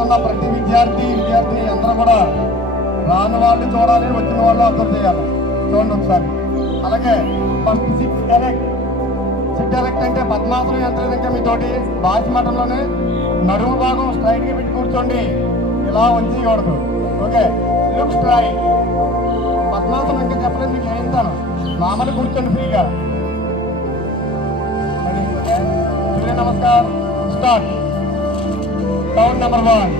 కూర్చున్న ప్రతి విద్యార్థిని అందరూ కూడా రాని వాళ్ళు చూడాలి, వచ్చిన వాళ్ళు అబ్జర్వ్ చేయాలి. చూడండి ఒకసారి. అలాగే ఫస్ట్ సిక్స్ డైరెక్ట్ అంటే పద్మాసనం ఎంత ఇంకా మీతోటి బాసిమఠంలోనే నడుము భాగం స్ట్రైట్గా పెట్టి కూర్చోండి, ఇలా వంచకూడదు. Okay, look straight. పద్మాసనం ఇంకా చెప్పలేదు మీకు చేయిస్తాను, మామూలు కూర్చోండి ఫ్రీగా. ఓకే, సూర్య నమస్కార్ స్టార్ట్. Count number 1.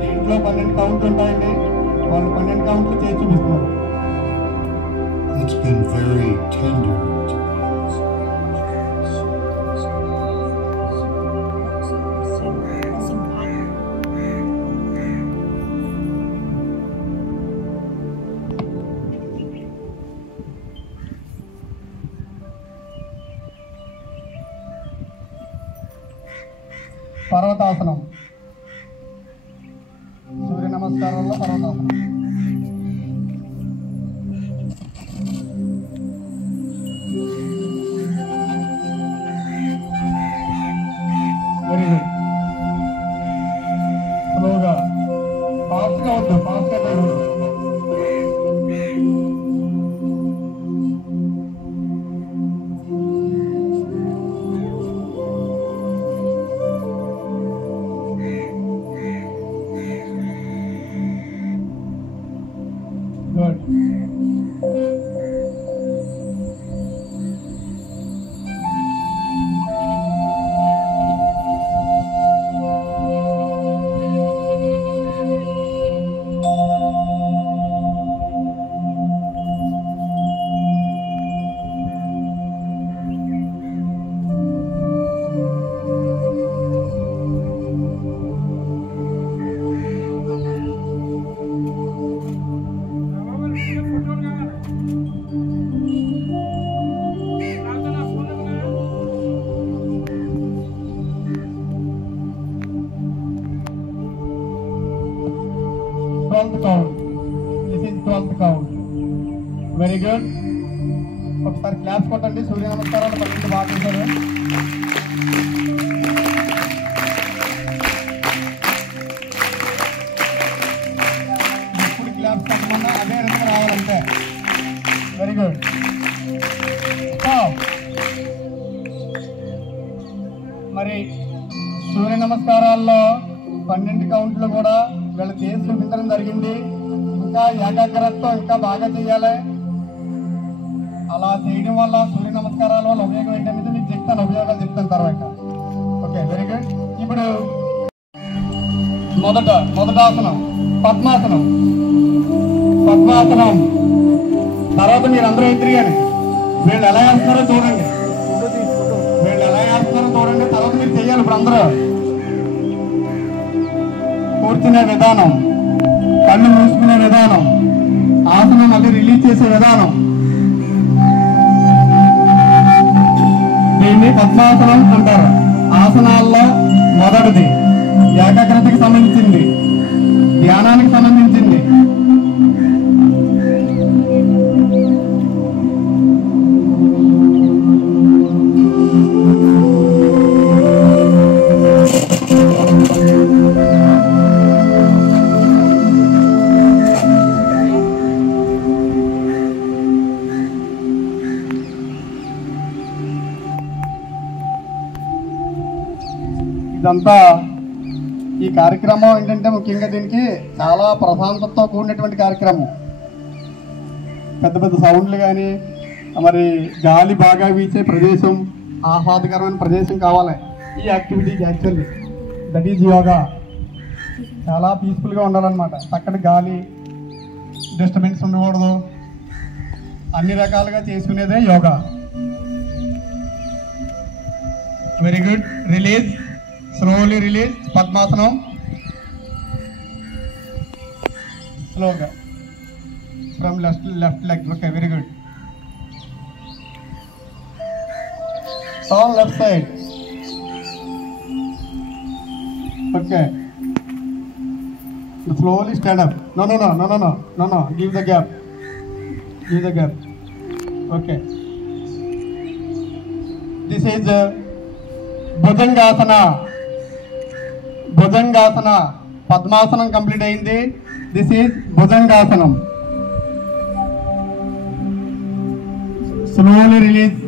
దీంట్లో 12 కౌంట్లు ఉంటాయండి, వాళ్ళు 12 కౌంట్లు చేసి చూపిస్తున్నారు. It's been very tender to me. పర్వతాసనం, సూర్య నమస్కారంలో పర్వతాసనం. Very good. స్లోగా, ఫాస్ట్గా వద్దు, ఫాస్ట్గా చేయవద్దు. Good. count. This is 12th count. Very good. ఒకసారి క్లాస్ కొట్టండి. సూర్య నమస్కారాలు 12 బాగా చేశారు. ఇప్పుడు క్లాస్ కొట్టమన్నా అదే రీతిగా రావాలంటే. Very good. మరి సూర్య నమస్కారాల్లో 12 కౌంట్లు కూడా వీళ్ళ చేసి చూపించడం జరిగింది. ఇంకా ఏకాగ్రతతో ఇంకా బాగా చేయాలి. అలా చేయడం వల్ల సూర్య నమస్కారాల వల్ల ఉపయోగం ఏంటనేది మీకు చెప్తాను, ఉపయోగాలు చెప్తాను తర్వాత. Okay, very good. ఇప్పుడు మొదట ఆసనం పద్మాసనం. పద్మాసనం తర్వాత మీరు అందరూ ఎదురుగానే వీళ్ళు ఎలా వేస్తున్నారో చూడండి. తర్వాత మీరు చెయ్యాలి. ఇప్పుడు అందరూ కూర్చునే విధానం, కళ్ళు మూసుకునే విధానం, ఆసనం మళ్ళీ రిలీజ్ చేసే విధానం, దీన్ని పద్మాసనం అంటారు. ఆసనాల్లో మొదటిది ఏకాగ్రతకి సంబంధించింది, ధ్యానానికి సంబంధించింది. ఇదంతా ఈ కార్యక్రమం ఏంటంటే ముఖ్యంగా దీనికి చాలా ప్రశాంతతతో కూడినటువంటి కార్యక్రమం. పెద్ద పెద్ద సౌండ్లు కానీ, మరి గాలి బాగా వీచే ప్రదేశం, ఆహ్లాదకరమైన ప్రదేశం కావాలి ఈ యాక్టివిటీకి. Actually that is yoga. చాలా పీస్ఫుల్గా ఉండాలన్నమాట. చక్కటి గాలి, డిస్టర్బెన్స్ ఉండకూడదు, అన్ని రకాలుగా చేసుకునేదే yoga. Very good. Release, slowly release. Padmasanam. Slowly. From left leg. Okay, very good. Turn left side. Okay. Slowly stand up. No. Give the gap. Okay. This is Bhujangasana. Padmasanam complete అయింది. This is Bhujangasanam. Slowly release.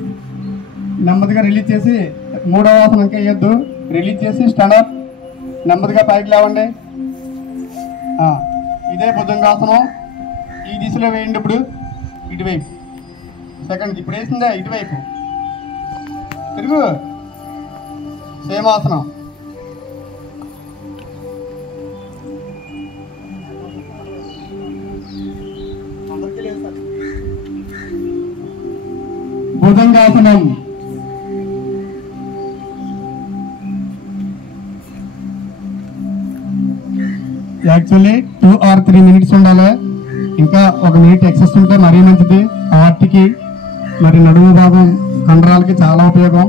నెమ్మదిగా release చేసి మూడవ ఆసనంకి వేయద్దు. Release చేసి stand up. నెమ్మదిగా పైకి లేవండి. ఇదే భుజంగాసనం. ఈ దిశలో వేయండి. ఇప్పుడు ఇటువైపు సెకండ్. ఇప్పుడు వేసిందే ఇటువైపు తిరుగు. సేమ్ ఆసనం. భుజంగాసనం. యాక్చువల్లీ 2 or 3 minutes ఉండాలి. ఇంకా 1 minute ఎక్సెస్ ఉంటే మరీ మంచిది. హార్ట్కి మరి నడుము భాగం కండరాలకి చాలా ఉపయోగం.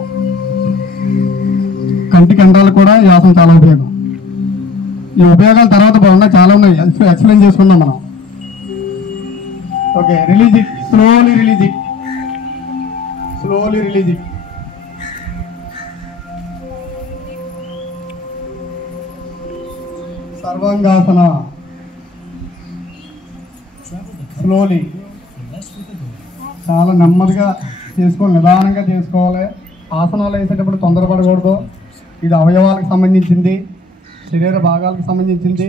కంటి కండరాలు కూడా ఈ ఆసనం చాలా ఉపయోగం. ఈ ఉపయోగాలు తర్వాత బాగున్నాయి, చాలా ఉన్నాయి, ఎక్స్ప్లెయిన్ చేసుకుందాం మనం. Okay, release it. Slowly release it. సర్వాంగాసన. స్లోలీ, చాలా నెమ్మదిగా చేసుకోవాలి, నిదానంగా చేసుకోవాలి. ఆసనాలు వేసేటప్పుడు తొందరపడకూడదు. ఇది అవయవాలకు సంబంధించింది, శరీర భాగాలకు సంబంధించింది.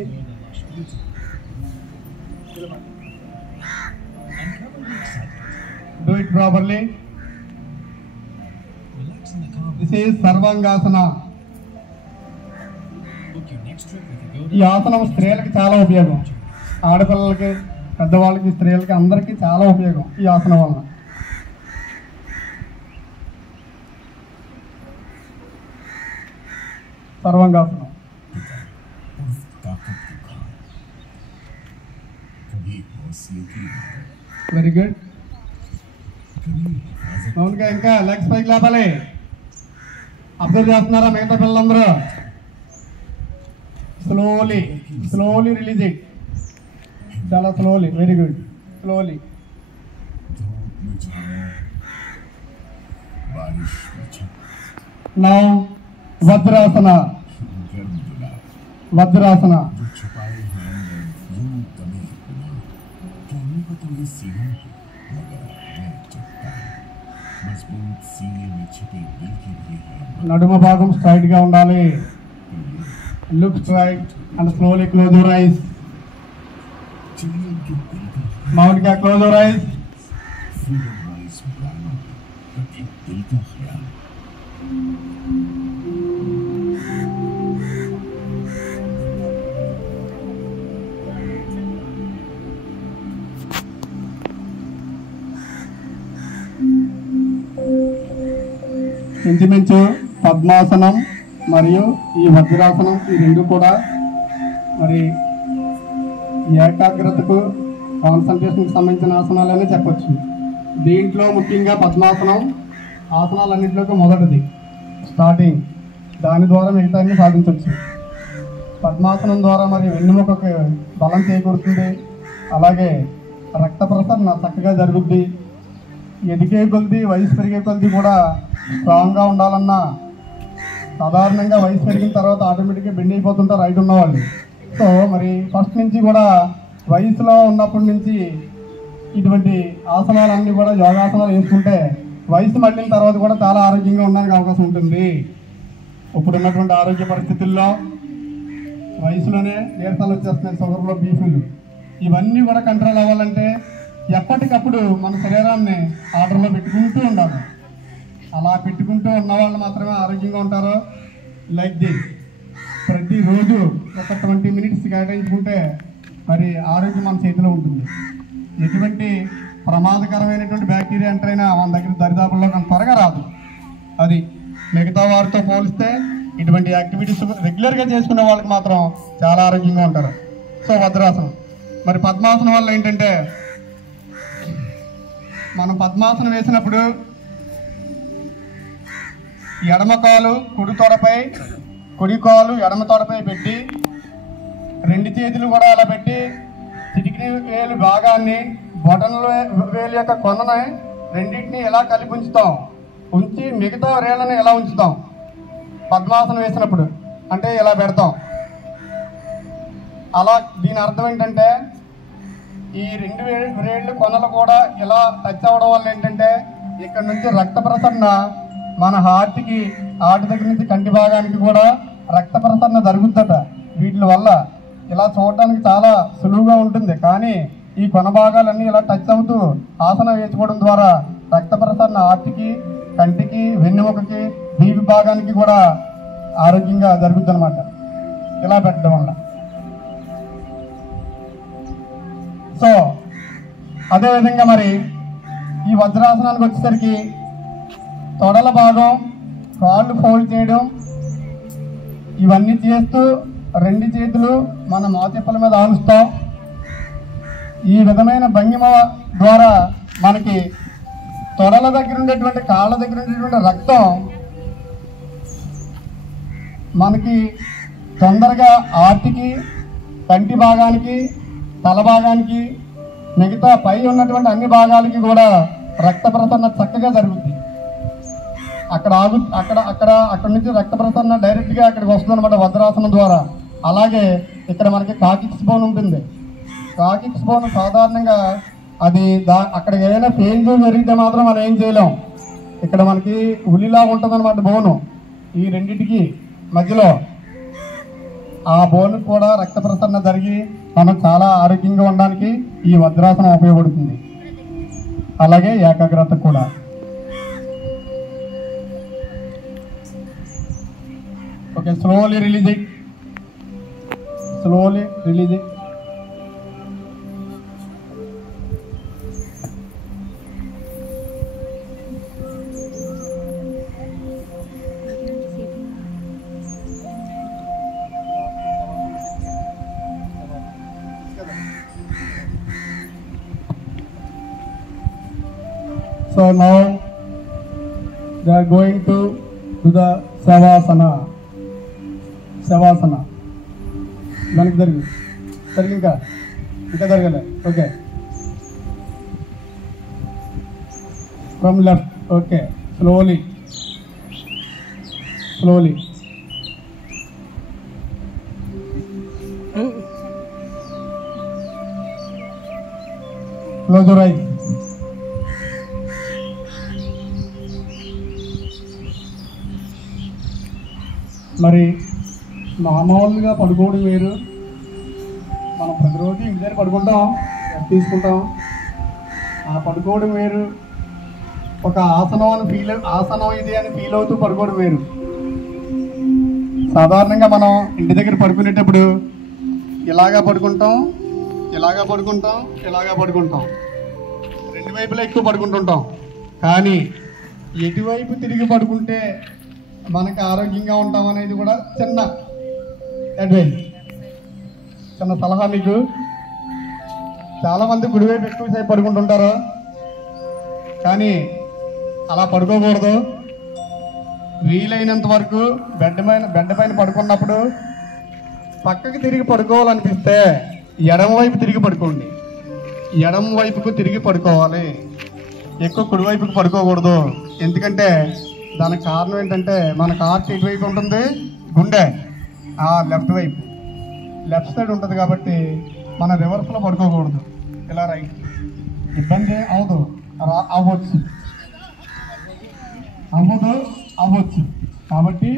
Do it properly. This is సర్వాంగాసన. ఈ ఆసనం స్త్రీలకి చాలా ఉపయోగం. ఆడపిల్లలకి, పెద్దవాళ్ళకి, స్త్రీలకి అందరికీ చాలా ఉపయోగం ఈ ఆసనం వలన. సర్వాంగాసనం. Very good. అవునుగా, ఇంకా లెగ్స్ పైకి లేపాలి. అబ్జర్వ్ చేస్తున్నారా మిగతా పిల్లలందరూ? Slowly release it. చాలా slowly. Very good. Slowly. Now వజ్రాసన. నడుమ భాగం స్ట్రైట్ గా ఉండాలి. Look straight and slowly close your eyes. మామూలుగా క్లోజ్ యువర్ ఐస్. ఇంచుమించు పద్మాసనం మరియు ఈ వజ్రాసనం, ఈ రెండు కూడా మరి ఏకాగ్రతకు, కాన్సన్ట్రేషన్కి సంబంధించిన ఆసనాలనే చెప్పచ్చు. దీంట్లో ముఖ్యంగా పద్మాసనం ఆసనాలన్నింటిలోకి మొదటిది, స్టార్టింగ్. దాని ద్వారా మిగతా అన్ని సాధించవచ్చు. పద్మాసనం ద్వారా మరి వెన్నుముకకు బలం చేకూరుతుంది. అలాగే రక్త ప్రసరణ చక్కగా జరుగుద్ది. ఎదిగే కొద్ది, వయసు పెరిగే కొద్ది కూడా స్ట్రాంగ్గా ఉండాలన్నా సాధారణంగా వయసు పెరిగిన తర్వాత ఆటోమేటిక్గా బెండ్ అయిపోతుంటారు రైట్ ఉన్నవాళ్ళు. సో మరి ఫస్ట్ నుంచి కూడా వయసులో ఉన్నప్పటి నుంచి ఇటువంటి ఆసనాలన్నీ కూడా యోగాసనాలు వేసుకుంటే వయసు మళ్ళిన తర్వాత కూడా చాలా ఆరోగ్యంగా ఉండడానికి అవకాశం ఉంటుంది. ఇప్పుడున్నటువంటి ఆరోగ్య పరిస్థితుల్లో వయసులోనే నీరసాలు వచ్చేస్తున్నాయి, షుగర్లో, బీపీలు. ఇవన్నీ కూడా కంట్రోల్ అవ్వాలంటే ఎప్పటికప్పుడు మన శరీరాన్ని ఆర్డర్లో పెట్టుకుంటూ ఉండాలి. అలా పెట్టుకుంటూ ఉన్న వాళ్ళు మాత్రమే ఆరోగ్యంగా ఉంటారు. Like this. ప్రతిరోజు ఒక 20 minutes కేటాయించుకుంటే మరి ఆరోగ్యం మన చేతిలో ఉంటుంది. ఎటువంటి ప్రమాదకరమైనటువంటి బ్యాక్టీరియా ఎంటర్ అయినా మన దగ్గర దరిదాపుల్లో కానీ త్వరగా రాదు. అది మిగతా వారితో పోలిస్తే ఇటువంటి యాక్టివిటీస్ రెగ్యులర్గా చేసుకునే వాళ్ళకి మాత్రం చాలా ఆరోగ్యంగా ఉంటారు. సో వజ్రాసనం. మరి పద్మాసనం వల్ల ఏంటంటే, మనం పద్మాసనం వేసినప్పుడు ఎడమ కాలు కుడి తొడపై, కుడి కాలు ఎడమ తొడపై పెట్టి రెండు చేతులు కూడా అలా పెట్టి చిటికిన వేలు భాగాన్ని బొటనల వేలు యొక్క కొనని రెండింటిని ఎలా కలిపి ఉంచుతాం, ఉంచి మిగతా వేళ్ళని ఎలా ఉంచుతాం పద్మాసనం వేసినప్పుడు అంటే ఇలా పెడతాం. అలా దీని అర్థం ఏంటంటే ఈ రెండు వేళ్ళు కొనలు కూడా ఇలా టచ్ అవ్వడం వల్ల ఏంటంటే ఇక్కడ నుంచి రక్త ప్రసరణ మన హార్ట్కి దగ్గర నుంచి కంటి భాగానికి కూడా రక్త ప్రసరణ జరుగుతుందట. వీటి వల్ల ఇలా చూడడానికి చాలా సులువుగా ఉంటుంది, కానీ ఈ కొన భాగాలన్నీ ఇలా టచ్ అవుతూ ఆసనం వేసుకోవడం ద్వారా రక్త ప్రసరణ హార్ట్కి, కంటికి, వెన్నెముకకి, వీపు భాగానికి కూడా ఆరోగ్యంగా జరుగుతుంది అన్నమాట ఇలా పెట్టడం వల్ల. సో అదేవిధంగా మరి ఈ వజ్రాసనానికి వచ్చేసరికి తొడల భాగం, కాళ్ళు ఫోల్డ్ చేయడం ఇవన్నీ చేస్తూ రెండు చేతులు మన మోచేపల మీద ఆనుస్తాం. ఈ విధమైన భంగిమ ద్వారా మనకి తొడల దగ్గర ఉండేటువంటి, కాళ్ళ దగ్గర ఉండేటువంటి రక్తం మనకి తొందరగా ఆర్టికి, కంటి భాగానికి, తల భాగానికి, మిగతా పై ఉన్నటువంటి అన్ని భాగాలకి కూడా రక్త ప్రసరణ చక్కగా జరుగుతుంది. అక్కడ నుంచి రక్త ప్రసరణ డైరెక్ట్గా అక్కడికి వస్తుంది అనమాట వజ్రాసనం ద్వారా. అలాగే ఇక్కడ మనకి కాకిక్స్ బోన్ ఉంటుంది. కాకిక్స్ బోన్ సాధారణంగా అది అక్కడ ఏదైనా ఫెయిల్ జరిగితే మాత్రం మనం ఏం చేయలేం. ఇక్కడ మనకి ఉలిలాగా ఉంటుంది అనమాట బోను. ఈ రెండింటికి మధ్యలో ఆ బోన్ కూడా రక్త ప్రసరణ జరిగి మనం చాలా ఆరోగ్యంగా ఉండడానికి ఈ వజ్రాసనం ఉపయోగపడుతుంది. అలాగే ఏకాగ్రత కూడా. Okay, slowly release it, slowly release it. So now they are going to do the Savasana. Savasana. మనకి జరిగి ఇంకా జరగలే. Okay, from left. Okay, slowly slowly. Close your ice. మరి మామూలుగా పడుకోవడం వేరు, మనం ప్రతిరోజు ఇంటి దగ్గర పడుకుంటాం, తీసుకుంటాం. ఆ పడుకోవడం వేరు, ఒక ఆసనం ఇది అని ఫీల్ అవుతూ పడుకోవడం వేరు. సాధారణంగా మనం ఇంటి దగ్గర పడుకునేటప్పుడు ఇలాగా పడుకుంటాం, ఇలాగా పడుకుంటాం, ఇలాగా పడుకుంటాం, రెండు వైపులా ఎక్కువ పడుకుంటుంటాం. కానీ ఎటువైపు తిరిగి పడుకుంటే మనకి ఆరోగ్యంగా ఉంటాం అనేది కూడా చిన్న అడ్వైస్, చిన్న సలహా మీకు. చాలామంది కుడివైపు ఎక్కువసేపు పడుకుంటుంటారు, కానీ అలా పడుకోకూడదు. వీలైనంత వరకు బెడ్ పైన పడుకున్నప్పుడు పక్కకి తిరిగి పడుకోవాలనిపిస్తే ఎడమ వైపు తిరిగి పడుకోండి. ఎడమ వైపుకు తిరిగి పడుకోవాలి, ఎక్కువ కుడివైపుకు పడుకోకూడదు. ఎందుకంటే దానికి కారణం ఏంటంటే మనకు హార్ట్ ఇటువైపు ఉంటుంది, గుండె లెఫ్ట్ సైడ్ ఉంటుంది. కాబట్టి మన రివర్స్లో పడుకోకూడదు, ఇలా రైట్. ఇబ్బంది అవ్వచ్చు. కాబట్టి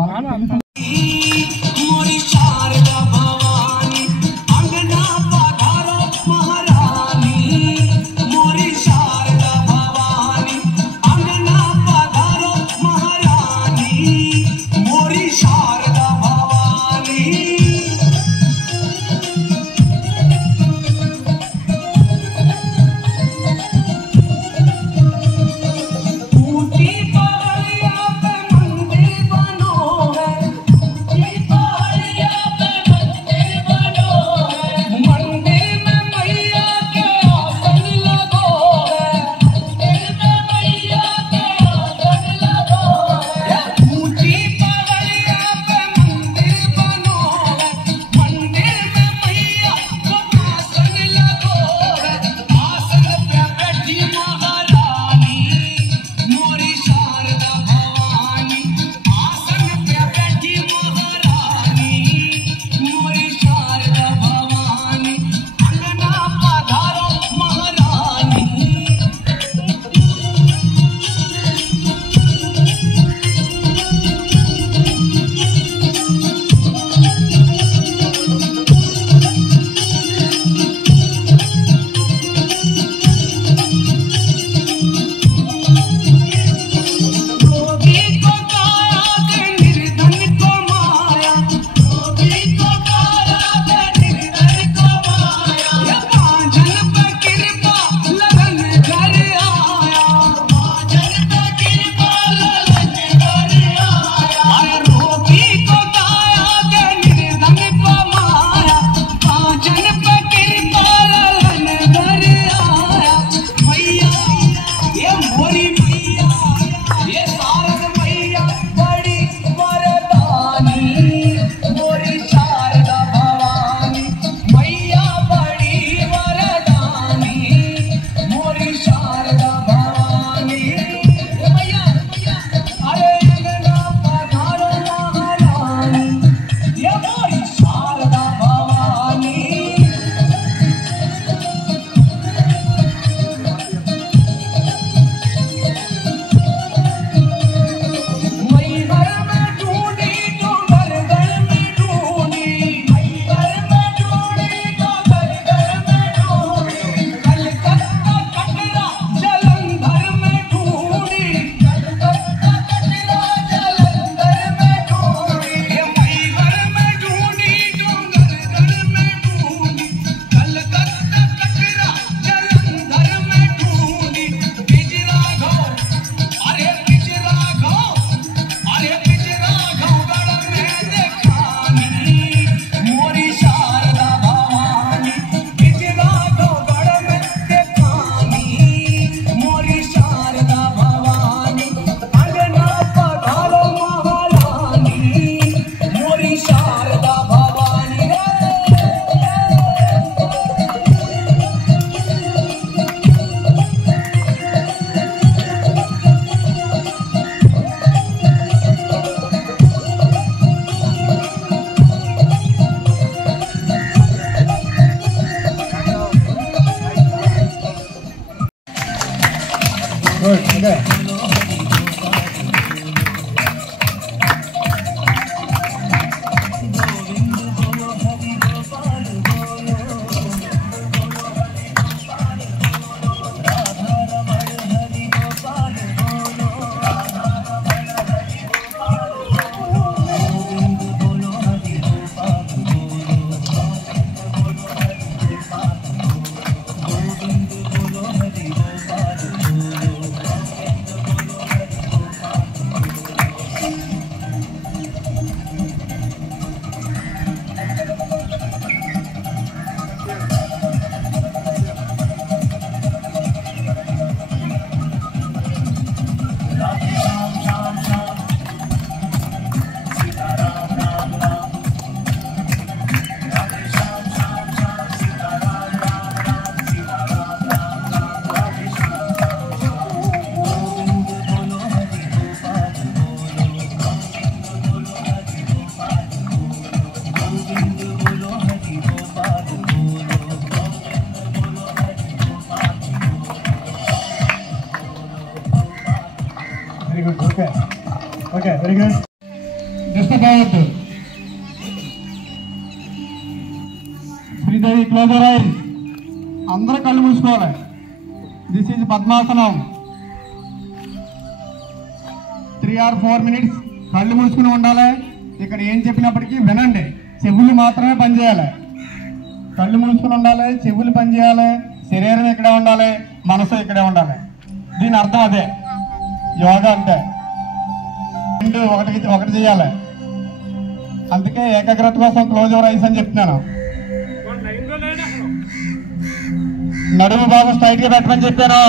మనకు okay. Very good. Okay. Okay. Very good. Just about Sridevi, close your eyes. అందరూ కళ్ళు మూసుకోవాలి. దిస్ ఈజ్ పద్మాసనం. 3 or 4 minutes కళ్ళు మూసుకుని ఉండాలి. ఇక్కడ ఏం చెప్పినప్పటికీ వినండి. చెవులు మాత్రమే పనిచేయాలి. కళ్ళు మూసుకుని ఉండాలి, చెవులు పనిచేయాలి, శరీరం ఇక్కడే ఉండాలి, మనసు ఇక్కడే ఉండాలి. దీని అర్థం అదే యోగా అంటే. రెండు ఒకటి చేయాలి. అందుకే ఏకాగ్రత కోసం క్లోజ్ యువర్ ఐస్ అని చెప్తున్నాను. నడుము బాగా స్ట్రైట్ గా పెట్టమని చెప్పాను.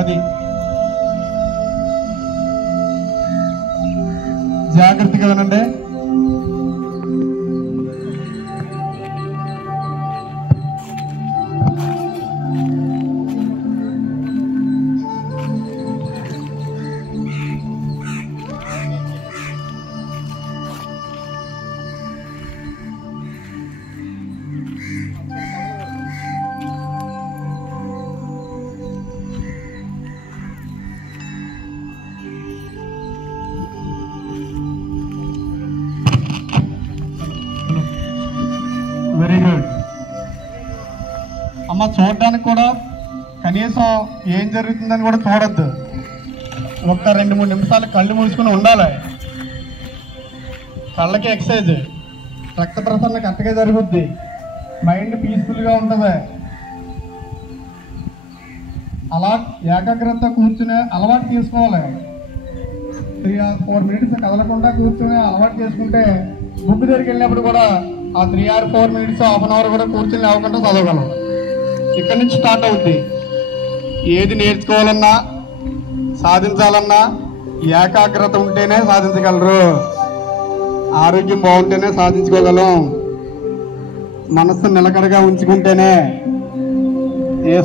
అది జాగ్రత్తగా వినండి. వెరీ గుడ్ అమ్మ. చూడడానికి కూడా కనీసం ఏం జరుగుతుందని కూడా చూడొద్దు. ఒక 2-3 నిమిషాలు కళ్ళు మూసుకుని ఉండాలి. కళ్ళకి ఎక్సర్సైజ్, రక్త ప్రసరణ కరెక్ట్గా జరుగుద్ది, మైండ్ పీస్ఫుల్గా ఉంటుంది. అలా ఏకాగ్రత కూర్చునే అలవాటు తీసుకోవాలి. 3 or 4 minutes కదలకుండా కూర్చునే అలవాటు చేసుకుంటే బుక్ దగ్గరికి వెళ్ళినప్పుడు కూడా ఆ 3 or 4 minutes, half an hour కూడా కూర్చుని లేవకుండా చదవగలం. ఇక్కడి నుంచి స్టార్ట్ అవుద్ది. ఏది నేర్చుకోవాలన్నా సాధించాలన్నా ఏకాగ్రత ఉంటేనే సాధించగలరు. ఆరోగ్యం బాగుంటేనే సాధించుకోగలం. మనస్సు నిలకడగా ఉంచుకుంటేనే ఏ